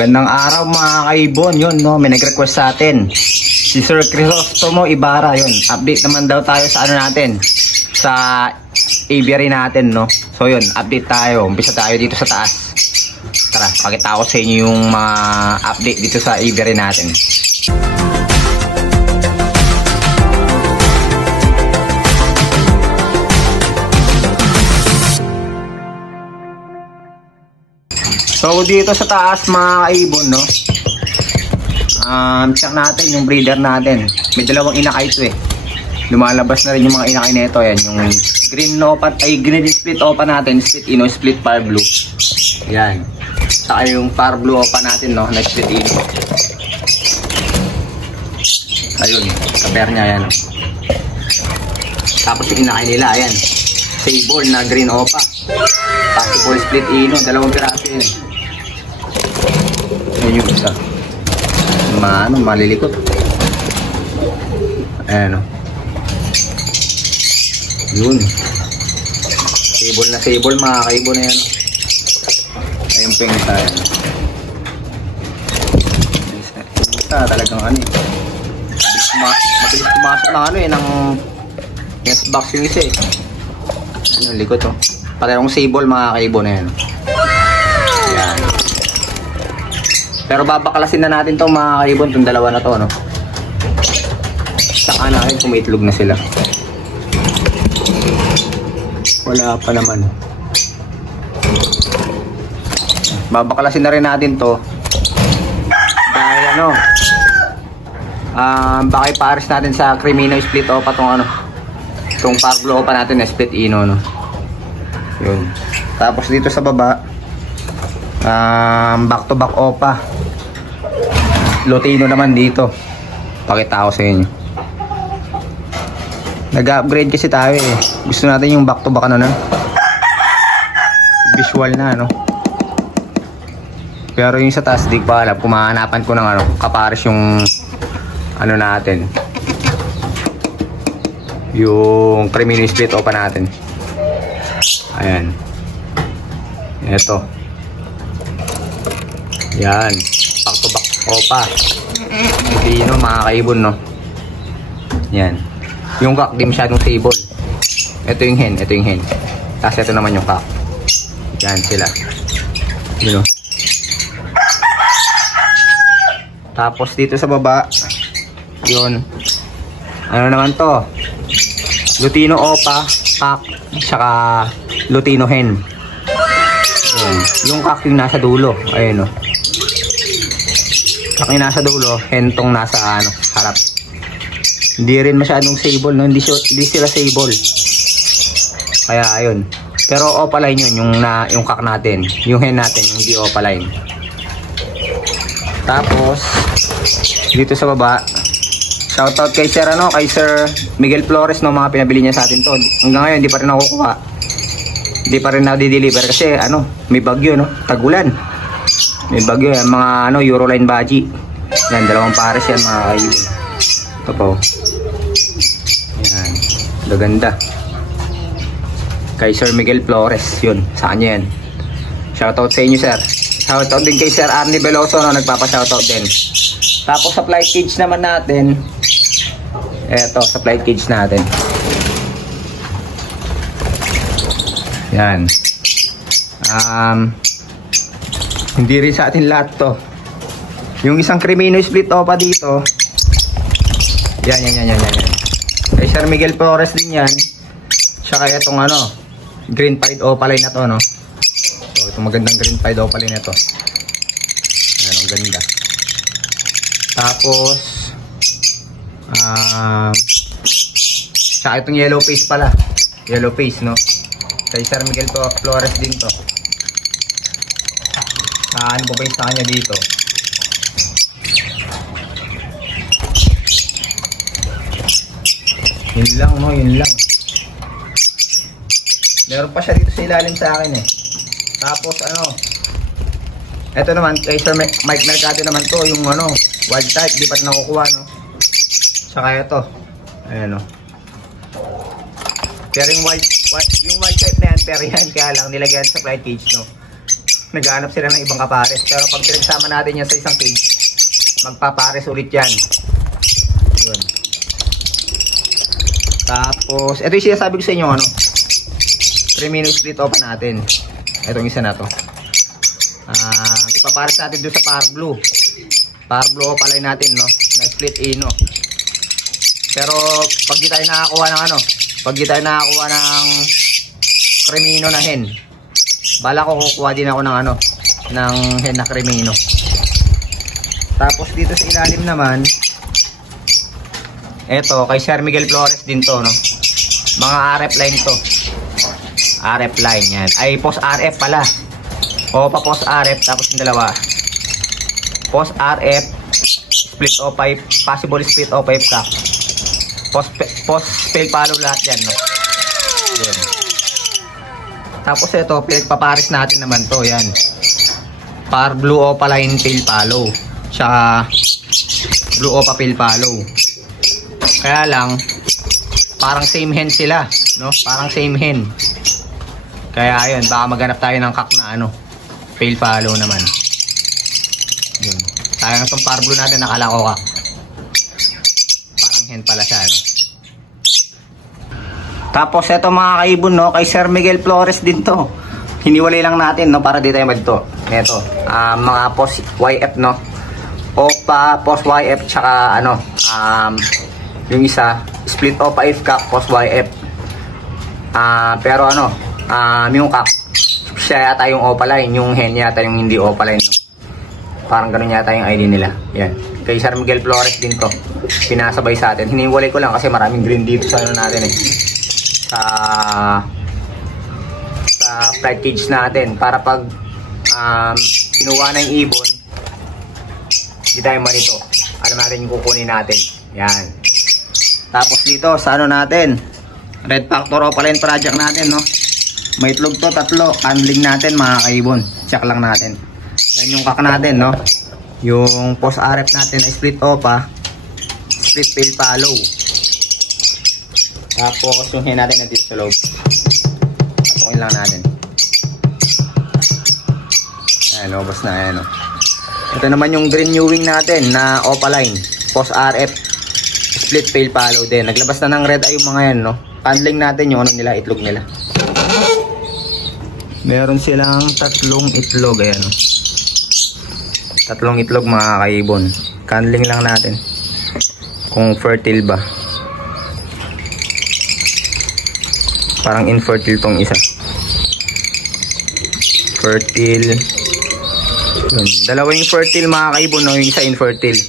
Magandang araw mga kaibon, yun no, may nag-request sa atin. Si Sir Crisostomo Ibarra, yun. Update naman daw tayo sa ano natin, sa aviary natin, no. So yun, update tayo. Umpisa tayo dito sa taas. Tara, pakita ko sa inyo yung mga update dito sa aviary natin. So dito sa taas mga kaibon, no, check natin yung breeder natin. May dalawang inakay ito eh. Lumalabas na rin yung mga inakay nito. Yan yung green opa, ay green split opa natin, split ino, split far blue. Yan. Saka yung far blue opa natin, no, na split ino. Ayun, kaper niya yan. Tapos yung inakay nila, ayan, sable na green opa, possible split ino, dalawang piraso yun. Ayan yung isa, malilikot. Ayan o, yun, sable na sable mga kaibo na yan. Ayun pa yung isa, yung isa talagang ano, mabilis pumasok ng ano eh, ng yes box yung isa eh. Ano, likot o, parehong sable mga kaibo na yan. Ayan. Pero babaklasin na natin to mga kaibon, itong dalawa na to, no? Saka natin kung may itlog na sila. Wala pa naman. Babaklasin na rin natin to. Dahil ano, baka ipares natin sa Crimino split opa tong ano, itong Pablo opa natin na split ino, no? Yun. Tapos dito sa baba, back to back opa Lutino naman dito. Pakita ko sa inyo. Nag-upgrade kasi tayo eh. Gusto natin yung back to back ano na, visual na ano. Pero yung sa taas di pa alam kung mahanapan ko ng ano, kapares yung ano natin, yung Crimino split opa natin. Ayan. Ito. Yan. Back to back opa. Lutino mga kaibon, no. Yan. Yung cock di masyadong sable. Ito yung hen. Ito yung hen. Tapos ito naman yung cock. Yan sila. Yun, no. Tapos dito sa baba, yun. Ano naman to? Lutino opa, cock, saka Lutino hen. Ayan. Yung cock yung nasa dulo. Ayun, no. Cock yung nasa dulo, hen tong nasa ano, harap. Hindi rin masyadong sable, no. Hindi sila sable. Kaya ayun. Pero opaline yun, yung cock natin. Yung hen natin, yung di opaline. Tapos dito sa baba, shoutout kay Sir ano, kay Sir Miguel Flores, no, mga pinabili niya sa atin to. Hanggang ngayon hindi pa rin nakukuha. Hindi pa rin na-deliver kasi ano, may bagyo, no, tagulan. May bagyo yan, mga ano, Euroline Baji. Yan, dalawang pares yan mga kayo. Ito po. Yan, gaganda. Kay Sir Miguel Flores, yun, sa kanya yan. Shoutout sa inyo, sir. Shoutout din kay Sir Arnie Veloso, no, nagpapa-shoutout din. Tapos sa flight cage naman natin, eto, sa flight cage natin. Yan. Hindi rin sa atin lahat to. Yung isang Crimino split opa dito. Yan. Kay Sir Miguel Flores din yan. Tsaka itong ano, green pied opaline na to, no. So, itong magandang green pied opaline na to. Yan, ang ganda. Tapos tsaka itong yellow face pala. Yellow face, no. Kay Sir Miguel Flores din to. Ano ba yung sa kanya dito? Yun lang, no, yun lang. Meron pa siya dito sa ilalim sa akin eh. Tapos ano, eto naman kay Sir Mike Mercado naman to, yung ano, wild type, di pa rin nakukuha, no. Saka ito, ayan, no. Pero yung wild type na yan, pero yan, kaya lang nilagyan sa flight cage, no. naghahanap sila ng ibang kapares. Pero pag pinagsama natin yan sa isang cage, magpapares ulit yan. Yun. Tapos, ito yung sinasabi ko sa inyo, ano, Cremino split open natin. Itong isa na to. Ipapares natin doon sa Power Blue. Power Blue opaline natin, no, na split ino. Pero pag di tayo nakakuha ng ano, pag di tayo nakakuha ng Cremino na hen, bala ko kukuha din ako ng ano, ng hen na Cremino. Tapos dito sa ilalim naman, eto kay Sir Miguel Flores din to, no, mga RF line to. RF line yan, ay post RF pala, o pa post RF. Tapos yung dalawa post RF split O5, possible split O5 ka, post fail palo lahat yan, no. Yun. Tapos ito pinagpapares natin naman to, yan, Power Blue opaline tail palo, tsaka Blue Opa fail palo. Kaya lang parang same hen sila, no, parang same hen. Kaya ayun, baka maghanap tayo ng kak na ano, fail follow naman. Yun. Sayang itong Power Blue natin, nakalako ka. Parang hen pala siya, no. Tapos ito mga kaibon, no, kay Sir Miguel Flores din to. Hiniwalay lang natin, no, para di tayo magto. Ito, mga post YF, no. Opa, post YF, tsaka ano, yung isa, split Opa if kak, post YF. Pero ano, yung kak, siya yata yung opaline, yung hen yata yung hindi opaline, no? Parang ganun yata yung ID nila. Yan, kay Sir Miguel Flores din to, pinasabay sa atin. Hiniwalay ko lang kasi maraming green dito sa ano natin, eh, sa flight cage natin, para pag kinuha na yung ibon, hindi tayo marito, alam natin yung kukunin natin. Yan. Tapos dito sa ano natin, Red Factor Opaline project natin, no, may itlog to, 3, handling natin mga kaibon. Check lang natin. Yan yung kak natin, no, yung post RF natin na split Opa, split fail follow. Tapos yung hen natin na dito sa loob, patungin lang natin. Ayan, lobas na, ayan, no. Ito naman yung green new wing natin na Opaline, post RF split fail follow din. Naglabas na ng red eye yung mga yan, no. Handling natin yung ano nila, itlog nila. Meron silang 3 itlog, ayan, no. 3 itlog mga kaibon. Handling lang natin kung fertile ba. Parang infertile tong isa. Fertile. Yun. Dalawa yung fertile mga kaibon, no? Yung isa infertile.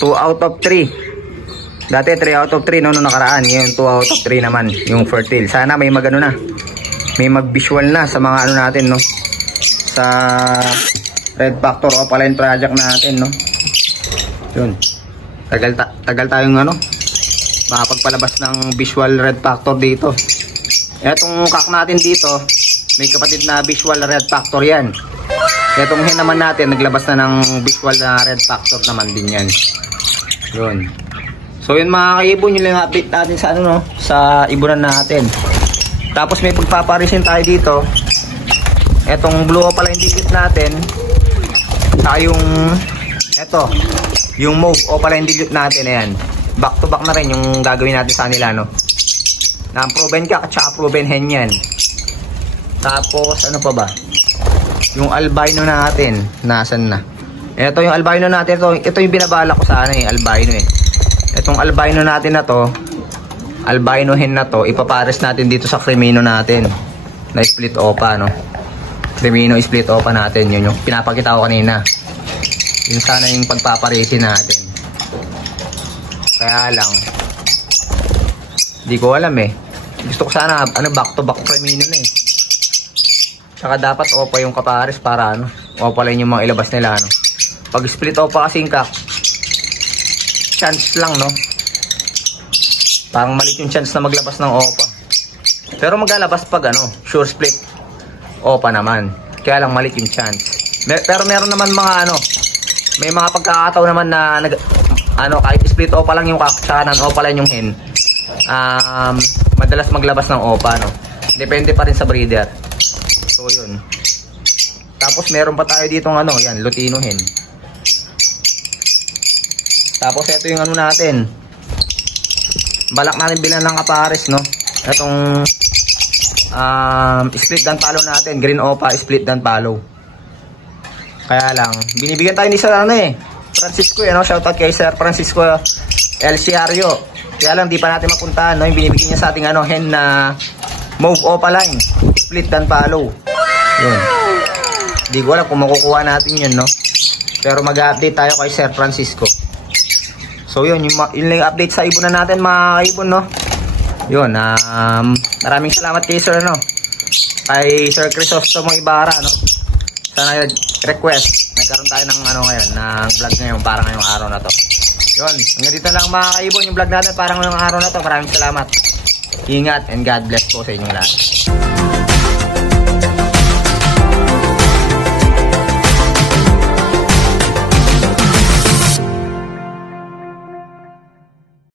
2 out of 3. Dati 3 out of 3, no, nung nakaraan. Ngayon 2 out of 3 naman yung fertile. Sana may magano na, may mag-visual na sa mga ano natin, no, sa Red Factor Opaline project natin, no. Yun. Tagal tayong ano, makapagpalabas ng visual Red Factor dito. Etong kak natin dito, may kapatid na visual Red Factor yan. Etong hen naman natin, naglabas na ng visual na Red Factor naman din yan. Yun. So yun mga kaibon, yun lang update natin sa ano, no, sa ibunan natin. Tapos may pagpaparisin tayo dito. Etong Blue Opaline digit natin, saka yung eto, yung Mauve Opaline digit natin, ayan. Back to back na rin yung gagawin natin sa nila, no. Na proven ka at saka proven hen yan. Tapos ano pa ba? Yung albino natin, nasan na? Ito yung albino natin, ito yung binabala ko sana, eh, albino, eh. Itong albino natin na to, albino hen na to, ipapares natin dito sa Cremino natin na split Opa, no. Cremino split Opa natin, yun yung pinapakita ko kanina. Yun sana yung pagpaparesin natin. Kaya lang, di ko alam, eh. Gusto ko sana ano, back to back Cremino na, eh. Tsaka dapat Opa yung kapares para ano, Opa lang yung mga ilabas nila, no. Pag split Opa kasing kak, chance lang, no. Parang maliit yung chance na maglabas ng Opa. Pero maglalabas pag ano, sure split Opa naman. Kaya lang maliit yung chance. Pero meron naman mga ano, may mga pagkakataon naman na ano, kahit split Opa lang yung kak, tsaka non-Opa lang yung hen, madalas maglabas ng Opa, no. Depende pa rin sa breeder. So yun. Tapos meron pa tayo dito ng ano, yan, Lutino hen. Tapos ito yung ano natin. Balak natin bilan ng kapares, no? Itong split dan palo natin, Green Opa split dan palo. Kaya lang, binibigyan tayo ni Sir ano Francisco, ano, shoutout kay Sir Francisco El Ciario. Kaya lang di pa natin mapuntahan, no, yung binibigyan niya sa ating ano hen na Mauve Opaline split dan palo. Yun. Di ko alam kung makukuha natin yun, no. Pero mag-update tayo kay Sir Francisco. So yun, yun lang yung update sa ibon na natin mga ibon, no. Yun, maraming salamat kay Sir, no, kay Sir Crisostomo Ibarra, no, sana request nagkaroon tayo ng ano ngayon, ng vlog ngayon para ngayong araw na to. Yun, hanggang dito lang mga kaibon yung vlog natin para ngayong araw na to. Maraming salamat, ingat, and God bless po sa inyong lahat.